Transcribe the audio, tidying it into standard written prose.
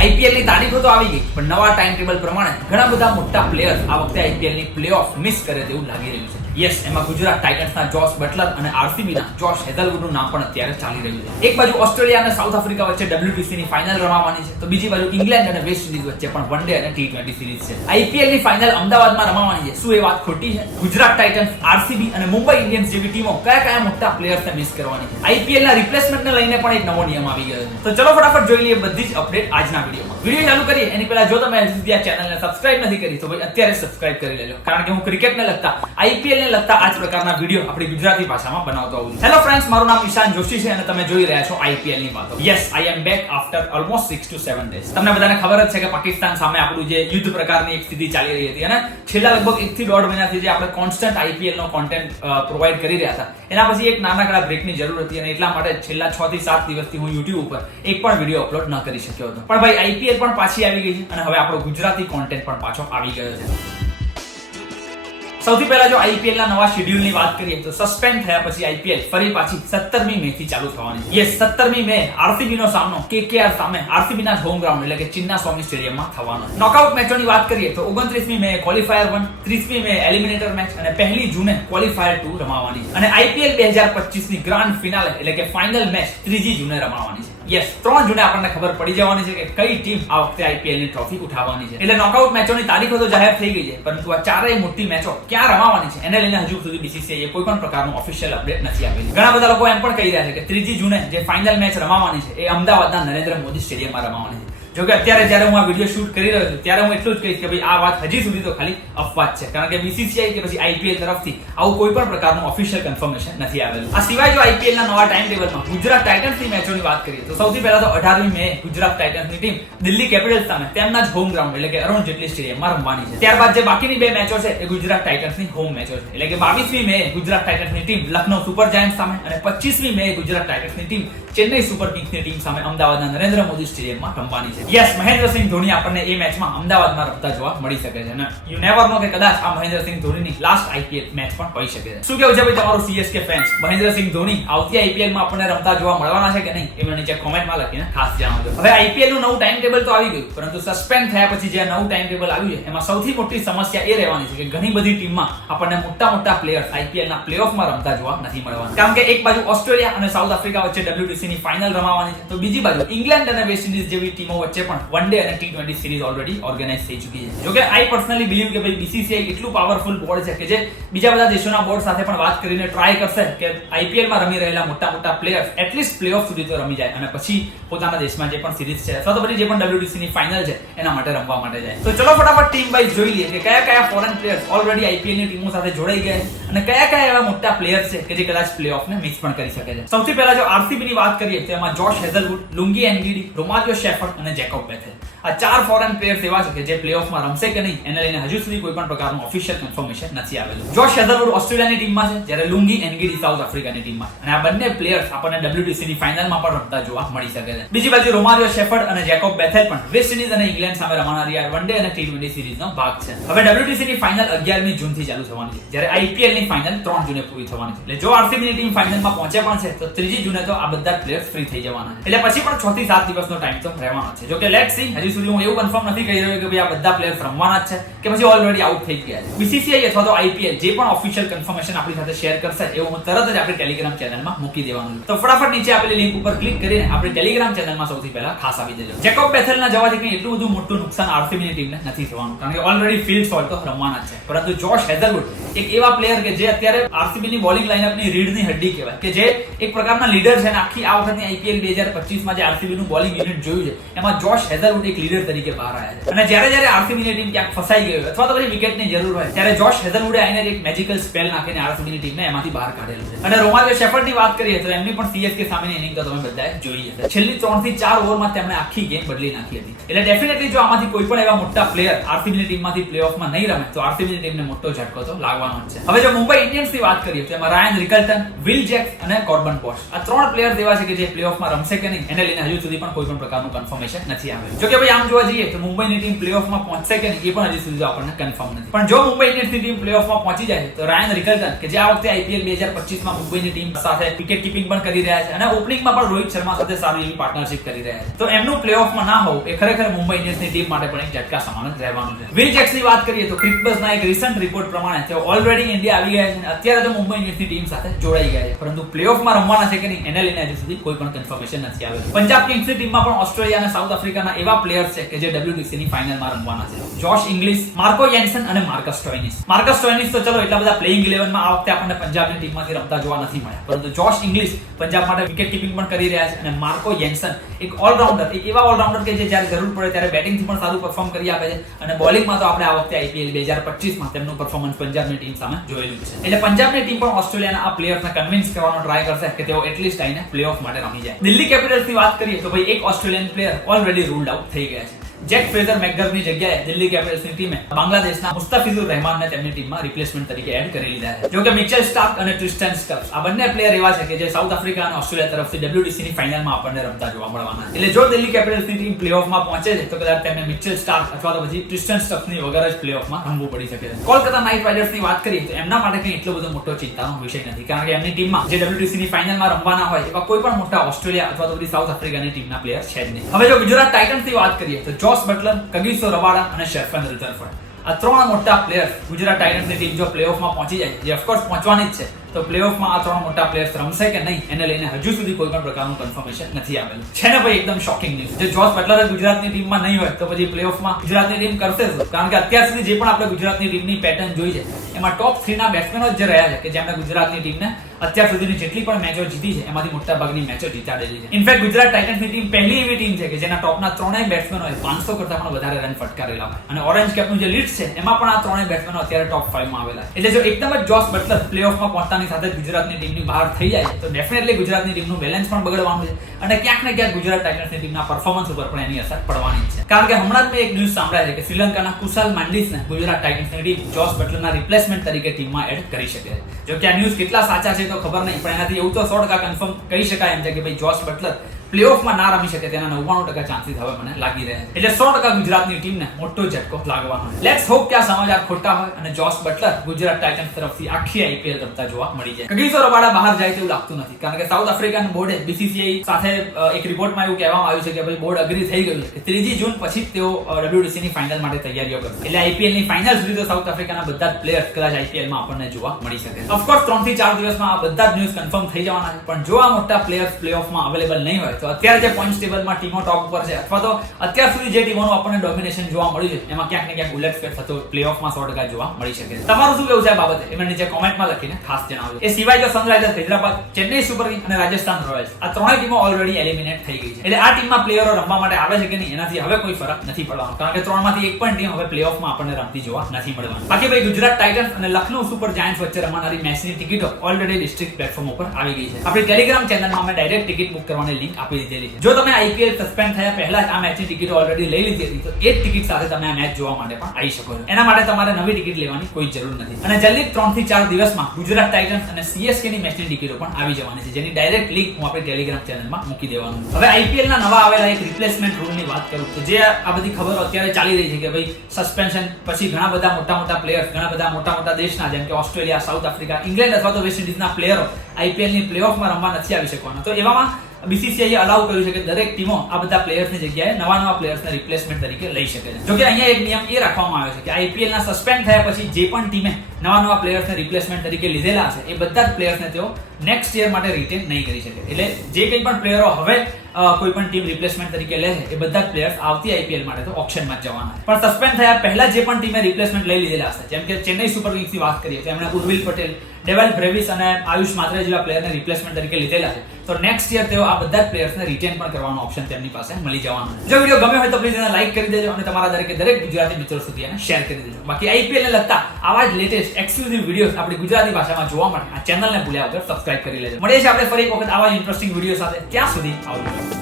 IPL ની તારીખો તો આવી ગઈ, પણ નવા ટાઈમ ટેબલ પ્રમાણે ઘણા બધા મોટા પ્લેયર્સ આ વખતે આઈપીએલ ની પ્લેઓફ મિસ કરે તેવું લાગી રહ્યું છે. યસ, એમાં ગુજરાત ટાઇટન્સના જોસ બટલર અને આરસીબીના જોશ હેઝલવુડનું નામ પણ અત્યારે ચાલી રહ્યું છે. એક બાજુ ઓસ્ટ્રેલિયા અને સાઉથ આફ્રિકા વચ્ચે WTC ની ફાઇનલ રમાવાની છે, તો બીજી બાજુ ઇંગ્લેન્ડ અને વેસ્ટ ઇન્ડિઝ વચ્ચે પણ વન ડે અને T20 સિરીઝ છે. આઈપીએલ ની ફાઇનલ અમદાવાદમાં રમાવાની છે. શું એ વાત ખોટી છે? ગુજરાત ટાઇટન્સ, આરસીબી અને મુંબઈ ઇન્ડિયન્સ જેવી ટીમો કયા મોટા પ્લેયર્સને મિસ કરવાની છે? આઈપીએલ ના રિપ્લેસમેન્ટને લઈને પણ એક નવો નિયમ આવી ગયો છે. તો ચલો ફટાફટ જોઈ લઈએ બધી જ અપડેટ આજના વિડીયોમાં. વિડીયો ચાલુ કરીએ એની પહેલા જો તમે હજી સુધી આ ચેનલને સબસ્ક્રાઇબ નથી કરી તો ભાઈ અત્યારે સબસ્ક્રાઇબ કરી લેજો, કારણ કે હું ક્રિકેટને લગતા, આઈપીએલ ને લગતા આ જ પ્રકારના વિડીયો આપણી ગુજરાતી ભાષામાં બનાવતો આવું છું. હેલો ફ્રેન્ડ્સ, મારું નામ ઈશાન જોશી છે અને તમે જોઈ રહ્યા છો આઈપીએલ ની વાતો. Yes, I am back after almost 6 to 7 days. તમને બધાને ખબર જ છે કે પાકિસ્તાન સામે આપણું જે યુદ્ધ પ્રકારની એક સ્થિતિ ચાલી રહી હતી અને છેલ્લા લગભગ 1 થી 1.5 મહિનાથી જે આપણે કોન્સ્ટન્ટ આઈપીએલ નો કોન્ટેન્ટ પ્રોવાઈડ કરી રહ્યા હતા, એના પછી એક નાનકડા બ્રેકની જરૂર હતી અને એટલા માટે છેલ્લા 6 થી 7 દિવસથી હું YouTube ઉપર એક પણ વિડીયો અપલોડ ન કરી શક્યો હતો. પણ ભાઈ આઈપીએલ પણ પાછી આવી ગઈ છે અને હવે આપણો ગુજરાતી કોન્ટેન્ટ પણ પાછો આવી ગયો છે. સૌથી પહેલા જો આઈપીએલ ના નવા શેડ્યુલ ની વાત કરીએ તો સસ્પેન્ડ થયા પછી આઈપીએલ ફરી પાછી 17મી મે થી ચાલુ થવાની છે. યસ, 17મી મે આરસીબી નો સામનો કેકેઆર સામે આરસીબી ના હોમ ગ્રાઉન્ડ એટલે કે ચિન્નાસ્વામી સ્ટેડિયમમાં થવાનો છે. નોકઆઉટ મેચોની વાત કરીએ તો 29મી મે ક્વોલિફાયર 1, 30મી મે એલિમિનેટર મેચ અને 1 જૂને ક્વોલિફાયર 2 રમાવાની છે. અને આઈપીએલ 2025 ની ગ્રાન્ડ ફિનાલે એટલે કે ફાઇનલ મેચ 3જી જૂને રમાવાની છે. યસ, 3 જૂને આપણને ખબર પડી જવાની છે કે કઈ ટીમ આ વખતે આઈપીએલ ની ટ્રોફી ઉઠાવવાની છે. એટલે નોકઆઉટ મેચોની તારીખો તો જાહેર થઈ ગઈ છે, પરંતુ આ ચારેય મોટી મેચો ક્યાં રમાવાની છે એને લઈને હજુ સુધી બીસીસીઆઈ એ કોઈ પણ પ્રકારનું ઓફિશિયલ અપડેટ નથી આપેલી. ઘણા બધા લોકો એમ પણ કહી રહ્યા છે કે 3જી જૂને જે ફાઇનલ મેચ રમાવાની છે એ અમદાવાદના નરેન્દ્ર મોદી સ્ટેડિયમમાં રમાવાની છે. જો કે અત્યારે જ્યારે હું આ વિડીયો શૂટ કરી રહ્યો છું ત્યારે હું એટલું જ કહીશ કે ભાઈ આ વાત હજી સુધી તો ખાલી અફવા છે, કારણ કે બીસીસીઆઈ કે પછી આઈપીએલ તરફથી આવું કોઈ પણ પ્રકારનું ઓફિશિયલ કન્ફર્મેશન નથી આવેલું. આ સિવાય જો આઈપીએલ ના નવા ટાઈમ ટેબલમાં ગુજરાત ટાઇટન્સની મેચોની વાત કરીએ તો સૌથી પહેલા તો 18મી મે ગુજરાત ટાઇટન્સની ટીમ દિલ્હી કેપિટલ્સ સામે તેમના જ હોમ ગ્રાઉન્ડ એટલે કે અરુણ જેટલી સ્ટેડિયમમાં રમવાની છે. ત્યારબાદ જે બાકીની બે મેચો છે એ ગુજરાત ટાઇટન્સની હોમ મેચો છે, એટલે કે 22મી મે ગુજરાત ટાઇટન્સની ટીમ લખનઉ સુપર જાયન્ટ્સ સામે અને 25મી મે ગુજરાત ટાઇટન્સની ટીમ ચેન્નઈ સુપર કિંગ્સની ટીમ સામે અમદાવાદના નરેન્દ્ર મોદી સ્ટેડિયમમાં રમવાની છે. યસ, મહેન્દ્રસિંહ ધોની આપણને એ મેચમાં અમદાવાદમાં રમતા જોવા મળી શકે છે અને યુ નેવર નો કે કદાચ આ મહેન્દ્રસિંહ ધોનીની લાસ્ટ આઈપીએલ મેચ પણ હોઈ શકે છે. શું કેવું છે ભાઈ તમારું સીએસકે ફેન્સ? મહેન્દ્રસિંહ ધોની આવતી આઈપીએલ માં આપણને રમતા જોવા મળવાના છે કે નહીં એ મને નીચે કોમેન્ટમાં લખીને ખાસ જણાવજો. હવે આઈપીએલ નું નવું ટાઈમ ટેબલ તો આવી ગયું, પરંતુ સસ્પેન્ડ થયા પછી જે નવું ટાઈમ ટેબલ આવ્યું છે એમાં સૌથી મોટી સમસ્યા એ રહેવાની છે કે ઘણી બધી ટીમમાં આપણને મોટા પ્લેયર્સ આઈપીએલ ના પ્લેઓફમાં રમતા જોવા નથી મળવાના, કારણ કે એક બાજુ ઓસ્ટ્રેલિયા અને સાઉથ આફ્રિકા વચ્ચે WTC ની ફાઇનલ રમાવાની છે, તો બીજી બાજુ ઇંગ્લેન્ડ અને વેસ્ટ ઇન્ડિઝ જેવી ટીમો વચ્ચે પણ વન ડે અને T20 સિરીઝ ઓલરેડી ઓર્ગેનાઇઝ થઈ ચૂકી છે. જો કે આઈ પર્સનલી બિલીવ કે ભાઈ બીસીસીઆઈ એટલું પાવરફુલ બોર્ડ છે કે જે બીજા બધા દેશોના બોર્ડ સાથે પણ વાત કરીને ટ્રાય કરશે કે આઈપીએલ માં રમી રહેલા મોટા પ્લેયર્સ એટલીસ્ટ પ્લેઓફ સુધી તો રમી જાય અને પછી પોતાના દેશમાં જે પણ સિરીઝ છે અથવા તો પછી જે પણ WTC ની ફાઇનલ છે એના માટે રમવા માટે જાય. તો ચલો ફટાફટ ટીમ વાઇઝ જોઈ લઈએ કે કયા ફોરેન પ્લેયર્સ ઓલરેડી આઈપીએલ ની ટીમો સાથે જોડાઈ ગયા છે અને કયા એવા મોટા પ્લેયર્સ છે કે જે કદાચ પ્લેઓફને મિસ પણ કરી શકે છે. સૌથી પહેલા જો આરસીબી ની વાત કરીએ તો એમાં જોશ હેઝલવુડ, લુંગી એનગીડી, રોમારિયો શેફર્ડ અને જેકોબ બેથેલ. આ 4 ફોરેન પ્લેયર્સ એવા છે કે જે પ્લેઓફમાં રમશે કે નહીં એને લઈને હજુ સુધી કોઈ પણ પ્રકારનું ઓફિશિયલ કન્ફર્મેશન નથી આવેલું. જોશ હેઝલવુડ ઓસ્ટ્રેલિયાની ટીમમાં છે, જ્યારે લુંગી એનગીડી સાઉથ આફ્રિકાની ટીમમાં છે અને આ બંને પ્લેયર્સ આપણને WTC ની ફાઇનલમાં પણ રમતા જોવા મળી શકે છે. બીજી બાજુ રોમારિયો શેફર્ડ અને જેકોબ બેથેલ પણ વેસ્ટ ઇન્ડિઝ અને ઇંગ્લેન્ડ સામે રમાનારી આ વન ડે અને T20 સિરીઝનો ભાગ છે. હવે WTC ની ફાઇનલ 11મી જૂનથી ચાલુ થવાની છે, જ્યારે આઈપીએલ ની ફાઇનલ 3 જૂને પૂરી થવાની છે. એટલે જો આરસીબી ની ટીમ ફાઇનલમાં પહોંચે પણ છે તો 3જી જૂને તો આ બધા પ્લેયર્સ ફ્રી થઈ જવાના છે, એટલે પછી પણ 6 થી 7 દિવસનો ટાઈમ તો રહેવાનો છે. જો કે લેટ્સ સી, હજી સુધી હું એવું કન્ફર્મ નથી કહી રહ્યો કે ભાઈ આ બધા પ્લેયર્સ રમવાના જ છે કે પછી ઓલરેડી આઉટ થઈ ગયા છે. બીસીસીઆઈ અથવા તો આઈપીએલ જે પણ ઓફિશિયલ કન્ફર્મેશન આપણી સાથે શેર કરશે એવું હું તરત જ આપણી ટેલિગ્રામ ચેનલમાં મૂકી દેવાનું છે. તો ફટાફટ નીચે આપેલી લિંક ઉપર ક્લિક કરીને આપણી ટેલિગ્રામ ચેનલમાં સૌથી પહેલા ખાસ આવી દેજો. જેકોબ બેથેલના જવાથી કંઈ એટલું બધું મોટું નુકસાન આરસીબી ની ટીમને નથી થવાનું, કારણ કે ઓલરેડી ફિલ્ડ સોલ્ટ તો રમવાના જ છે. પરંતુ જોશ હેઝલવુડ એક એવા પ્લેયર કે જે અત્યારે આરસીબી ની બોલિંગ લાઇનઅપની રીડની હડ્ડી કહેવાય, કે જે એક પ્રકારના લીડર છે અને આખી આ વખતની આઈપીએલ 2025 માં જે આરસીબી નું બોલિંગ યુનિટ જોયું છે એમાં જોશ હેઝલવુડ એક લીડર તરીકે બહાર આવ્યા છે. અને જ્યારે આરસીબી ની ટીમ ક્યાંક ફસાઈ ગઈ હોય અથવા તો પછી વિકેટની જરૂર હોય ત્યારે જોશ હેઝલવુડે આવીને એક મેજિકલ સ્પેલ નાખીને આરસીબી ની ટીમને એમાંથી બહાર કાઢેલું છે. અને રોમારિયો શેફર્ડની વાત કરીએ તો એમની પણ સીએસકે સામેની ઇનિંગ તો તમે બધાએ જોઈ હશે. છેલ્લી 3 થી 4 ઓવરમાં તેમણે આખી ગેમ બદલી નાખી હતી. એટલે ડેફિનેટલી જો આમાંથી કોઈ પણ એવા મોટા પ્લેયર આરસીબી ની ટીમમાંથી પ્લેઓફમાં નહીં રમે તો આરસીબી ની ટીમને મોટો ઝટકો તો લાગવાનો જ છે. હવે જો મુંબઈ ઇન્ડિયન્સ ની વાત કરીએ તો એમાં રાયન રિકલ્ટન, વિલ જેક્સ અને કોર્બન બોશ આ 3 પ્લેયર્સ એવા છે કે જે પ્લેઓફમાં રમશે કે નહીં એને લઈને હજુ સુધી પણ કોઈ પણ પ્રકારનું કન્ફર્મેશન નથી આવેલું. જો કે ભાઈ આમ જોવા જઈએ તો મુંબઈની ટીમ પ્લેઓફમાં પહોંચશે કે નહીં એ પણ હજી સુધી આપણને કન્ફર્મ નથી. પણ જો મુંબઈ ઇન્ડિયન્સની ટીમ પ્લેઓફમાં પહોંચી જાય તો રાયન રિકલ્ટન કે જે આ વખતે IPL 2025માં મુંબઈની ટીમ સાથે વિકેટ કીપિંગ પણ કરી રહ્યા છે અને ઓપનિંગમાં પણ રોહિત શર્મા સાથે સારી એવી પાર્ટનરશિપ કરી રહ્યા છે, તો એમનું પ્લેઓફમાં ના હોવું એ ખરેખર મુંબઈ ઇન્ડિયન્સની ટીમ માટે પણ એક ઝટકા સમાન જ રહેવાનું છે. વિલ જેક્સની વાત કરીએ તો ક્રિકબઝના એક રિસન્ટ રિપોર્ટ પ્રમાણે તેઓ ઓલરેડી ઇન્ડિયા આવી ગયા છે અને અત્યારે તો મુંબઈ ઇન્ડિયન્સની ટીમ સાથે જોડાઈ ગયા છે, પરંતુ પ્લેઓફમાં રમવાના છે કે નહીં એને લઈને હજી સુધી કોઈ પણ કન્ફર્મેશન નથી આવેલું. પંજાબ કિંગ્સની ટીમમાં પણ ઓસ્ટ્રેલિયા અને સાઉથ આફ્રિકાના એવા પ્લેયર્સ છે કે જે WTC ની ફાઇનલમાં રમવાના છે. જોશ ઇંગ્લિશ, માર્કો જેન્સન અને માર્કસ સ્ટોઇનિસ. માર્કસ સ્ટોઇનિસ તો ચલો એટલા બધા પ્લેઇંગ 11માં આ વખતે આપણને પંજાબની ટીમમાંથી રમતા જોવા નથી મળ્યા, પરંતુ જોશ ઇંગ્લિશ પંજાબ માટે વિકેટ કીપિંગ પણ કરી રહ્યા છે અને માર્કો જેન્સન એક ઓલરાઉન્ડર, એક એવા ઓલરાઉન્ડર કે જે જ્યારે જરૂર પડે ત્યારે બેટિંગથી પણ સારું પરફોર્મ કરી આપે છે અને બોલિંગમાં તો આપણે આ વખતે IPL 2025માં તેમનું પરફોર્મન્સ પંજાબની ટીમ સામે જોયેલું છે. એટલે પંજાબની ટીમ પણ ઓસ્ટ્રેલિયાના આ પ્લેયર્સને કન્વિન્સ કરવાનો ટ્રાય કરશે કે તેઓ એટલીસ્ટ આઈને પ્લેઓફ માટે રમી જાય. દિલ્હી કેપિટલ્સની વાત કરીએ તો ભાઈ એક Australian player already ruled out થઈ ગયા છે. જેક ફ્રેઝર મેકગરની જગ્યાએ દિલ્હી કેપિટલ્સની ટીમે બાંગ્લાદેશના મુસ્તાફિઝુર રહેમાનને તેમની ટીમમાં રિપ્લેસમેન્ટ તરીકે એડ કરી લીધા છે. જો કે મિચેલ સ્ટાર્ક અને ટ્રિસ્ટન સ્ટર્ક્સ આ બંને પ્લેયર એવા છે કે જે સાઉથ આફ્રિકા અને ઓસ્ટ્રેલિયા તરફથી WTC ની ફાઇનલમાં આપણને રમતા જોવા મળવાના છે. એટલે જો દિલ્હી કેપિટલ્સની ટીમ પ્લેઓફમાં પહોંચે છે તો કદાચ તેમને મિચેલ સ્ટાર્ક અથવા તો પછી ટ્રિસ્ટન સ્ટર્ક્સની વગર જ પ્લેઓફમાં રમવું પડી શકે છે. કોલકાતા નાઇટ રાઇડર્સની વાત કરીએ તો એમના માટે કંઈ એટલો બધો મોટો ચિંતાનો વિષય નથી, કારણ કે એમની ટીમમાં જે WTC ની ફાઇનલમાં રમવાના હોય એવા કોઈ પણ મોટા ઓસ્ટ્રેલિયા અથવા તો પછી સાઉથ આફ્રિકાની ટીમના પ્લેયર છે જ નહીં. હવે જો ગુજરાત ટાઇટન્સની વાત કરીએ તો જોસ બટલર, કગિસો રબાડા અને શેરફન રિઝર્ફર્ડ આ ત્રણ મોટા પ્લેયર્સ ગુજરાત ટાઇટન્સની ટીમ જો પ્લેઓફમાં પહોંચી જાય, જે ઓફકોર્સ પહોંચવાની જ છે, તો પ્લેઓફમાં આ ત્રણ મોટા પ્લેયર્સ રમશે કે નહીં એને લઈને હજુ સુધી કોઈ પણ પ્રકારનું કન્ફર્મેશન નથી આવેલું. છે ને ભાઈ એકદમ શોકિંગ ન્યૂઝ. જે જોસ બટલર ગુજરાતની ટીમમાં નહીં હોય તો પછી પ્લેઓફમાં ગુજરાતની ટીમ કરશે શું? કારણ કે અત્યાર સુધી જે પણ આપણે ગુજરાતની ટીમની પેટર્ન જોઈ છે એમાં ટોપ 3 ના બેટ્સમેનો જ રહ્યા છે કે જેમણે ગુજરાતની ટીમને અત્યાર સુધીની જેટલી પણ મેચો જીતી છે એમાંથી મોટા ભાગની મેચો જીતાડેલી છે. ઇનફેક્ટ ગુજરાત ટાઇટન્સની ટીમ પહેલી એવી ટીમ છે કે જેના ટોપના ત્રણેય બેટ્સમેનોએ 500 કરતા પણ વધારે રન ફટકારેલા હોય અને ઓરેન્જ કેપનું જે લીડ્સ છે એમાં પણ આ ત્રણેય બેટ્સમેનો અત્યારે ટોપ 5 માં આવેલા છે. એટલે જો એકદમ જ જોસ બટલર પ્લેઓફમાં પહોંચતાની સાથે જ ગુજરાતની ટીમની બહાર થઈ જાય તો ડેફિનેટલી ગુજરાતની ટીમનું બેલેન્સ પણ બગડવાનું છે અને ક્યાંક ને ક્યાંક ગુજરાત ટાઇટન્સની ટીમના પરફોર્મન્સ ઉપર પણ એની અસર પડવાની છે. કારણ કે હમણાં જ મેં એક ન્યૂઝ સાંભળ્યા છે કે શ્રીલંકાના કુશાલ માંડીસને ગુજરાત ટાઇટન્સની ટીમ જોસ બટલરના રિપ્લેસમેન્ટ તરીકે ટીમમાં એડ કરી શકે છે. જો કે આ ન્યૂઝ કેટલા સાચા છે તો ખબર નહીં, પણ એનાથી એવું તો 100% કન્ફર્મ કહી શકાય એમ છે કે ભાઈ જોસ બટલર પ્લેઓફમાં ના રમી શકે તેના 99% ચાન્સીસ હવે મને લાગી રહ્યા છે. એટલે 100% ગુજરાતની ટીમને મોટો ઝટકો લાગવાનો છે. લેટ્સ હોપ કે આ સમાચાર ખોટા હોય અને જોસ બટલર ગુજરાત ટાઇટન્સ તરફથી આખી IPL રમતા જોવા મળી જાય. કગિસો રબાડા બહાર જાય તેવું લાગતું નથી, કારણ કે સાઉથ આફ્રિકન બોર્ડે BCCI સાથે એક રિપોર્ટમાં એવું કહેવામાં આવ્યું છે કે ભાઈ બોર્ડ અગ્રી થઈ ગયું છે કે 3 જૂન પછી તેઓ WTC ની ફાઇનલ માટે તૈયારીઓ કરશે. એટલે IPL ની ફાઇનલ સુધી તો સાઉથ આફ્રિકાના બધા જ પ્લેયર્સ કદાચ IPL માં આપણને જોવા મળી શકે. ઓફકોર્સ 3 થી 4 દિવસમાં આ બધા જ ન્યૂઝ કન્ફર્મ થઈ જવાના છે, પણ જો આ મોટા પ્લેયર્સ પ્લેઓફમાં અવેલેબલ નહીં હોય તો અત્યારે જે પોઈન્ટ ટેબલમાં ટીમો ટોપ ઉપર છે અથવા તો અત્યાર સુધી જે ટીમોનું આપણને ડોમિનેશન જોવા મળ્યું છે એમાં ક્યાંક ને ક્યાંક ઉલટફેર થતો પ્લેઓફમાં 100% જોવા મળી શકે છે. તમારું શું કહેવું છે આ બાબતે એમને નીચે કોમેન્ટમાં લખીને ખાસ જણાવજો. એ સિવાય જો Sunrisers Hyderabad, Chennai super Kings અને રાજસ્થાન રોયલ્સ આ ત્રણેય ટીમો ઓલરેડી એલિમિનેટ થઈ ગઈ છે. એટલે આ ટીમમાં પ્લેયરો રમવા માટે આવે છે કે નહીં એનાથી હવે કોઈ ફરક નથી પડવાનો, કારણ કે ત્રણમાંથી એક પણ ટીમ હવે પ્લેઓફમાં આપણને રમતી જોવા નથી મળવાની. બાકી ભાઈ ગુજરાત ટાઇટન્સ અને લખનઉ સુપર જાયન્ટ્સ વચ્ચે રમાનારી મેચની ટિકિટો ઓલરેડી ડિસ્ટ્રિક્ટ પ્લેટફોર્મ ઉપર આવી ગઈ છે. આપણી ટેલિગ્રામ ચેનલમાં અમે ડાયરેક્ટ ટિકિટ બુક કરવાની લિંક આપી દીધેલી છે. જો તમે IPL સસ્પેન્ડ થયા પહેલા જ આ મેચની ટિકિટો ઓલરેડી લઈ લીધી હતી તો એ જ ટિકિટ સાથે તમે આ મેચ જોવા માટે પણ આવી શકો છો. એના માટે તમારે નવી ટિકિટ લેવાની કોઈ જરૂર નથી અને જલ્દી 3 થી 4 દિવસમાં ગુજરાત ટાઇટન્સ અને CSK ની મેચની ટિકિટો પણ આવી જવાની છે, જેની ડાયરેક્ટ લિંક હું આપણી ટેલિગ્રામ ચેનલમાં મૂકી દેવાનું. હવે IPL ના નવા આવેલા એક રિપ્લેસમેન્ટ રૂલની વાત કરું તો જે આ બધી ખબરો અત્યારે ચાલી રહી છે કે ભાઈ સસ્પેન્શન પછી ઘણા બધા મોટા પ્લેયર્સ, ઘણા બધા મોટા દેશના જેમ કે ઓસ્ટ્રેલિયા, સાઉથ આફ્રિકા, ઇંગ્લેન્ડ અથવા તો વેસ્ટ ઇન્ડિઝના પ્લેયરો IPL ની પ્લેઓફમાં રમવા નથી આવી શકવાના. તો એવામાં BCCI અલાઉ કર્યું છે કે દરેક ટીમો આ બધા પ્લેયર્સની જગ્યાએ નવા પ્લેયર્સને રિપ્લેસમેન્ટ તરીકે લઈ શકે છે. જો કે અહીંયા એક નિયમ એ રાખવામાં આવ્યો છે કે IPL ના સસ્પેન્ડ થયા પછી જે પણ ટીમે નવા પ્લેયર્સને રિપ્લેસમેન્ટ તરીકે લીધેલા હશે એ બધા જ પ્લેયર્સને તેઓ નેક્સ્ટ યર માટે રિટેન નહીં કરી શકે. એટલે જે કંઈ પણ પ્લેયરો હવે કોઈ પણ ટીમ રિપ્લેસમેન્ટ તરીકે લે છે એ બધા જ પ્લેયર્સ આવતી IPL માટે તો ઓપ્શનમાં જ જવાના છે. પણ સસ્પેન્ડ થયા પહેલા જે પણ ટીમે રિપ્લેસમેન્ટ લઈ લીધેલા હશે, જેમ કે ચેન્નઈ સુપર કિંગ્સની વાત કરીએ તો એમણે ઉર્વિલ પટેલ, ડેવલ બ્રેવિસ અને આયુષ માત્રે જેવા પ્લેયરને રિપ્લેસમેન્ટ તરીકે લીધેલા છે, તો નેક્સ્ટ યર તેઓ આ બધા જ પ્લેયર્સને રિટેન પણ કરવાનો ઓપ્શન તેમની પાસે મળી જવાનો છે. જો વિડીયો ગમ્યો હોય તો પ્લીઝ એને લાઈક કરી દેજો અને તમારા દરેક ગુજરાતી મિત્રો સુધી એને શેર કરી દેજો. બાકી IPL ને લગતા આવા જ લેટેસ્ટ એક્સક્લુઝિવ વિડીયોઝ આપણી ગુજરાતી ભાષામાં જોવા માટે આ ચેનલને ભૂલ્યા વગર સબસ્ક્રાઇબ કરી લેજો. મળીએ છીએ આપણે ફરી એક વખત આવા જ ઇન્ટરેસ્ટિંગ વિડીયો સાથે. ત્યાં સુધી આવજો.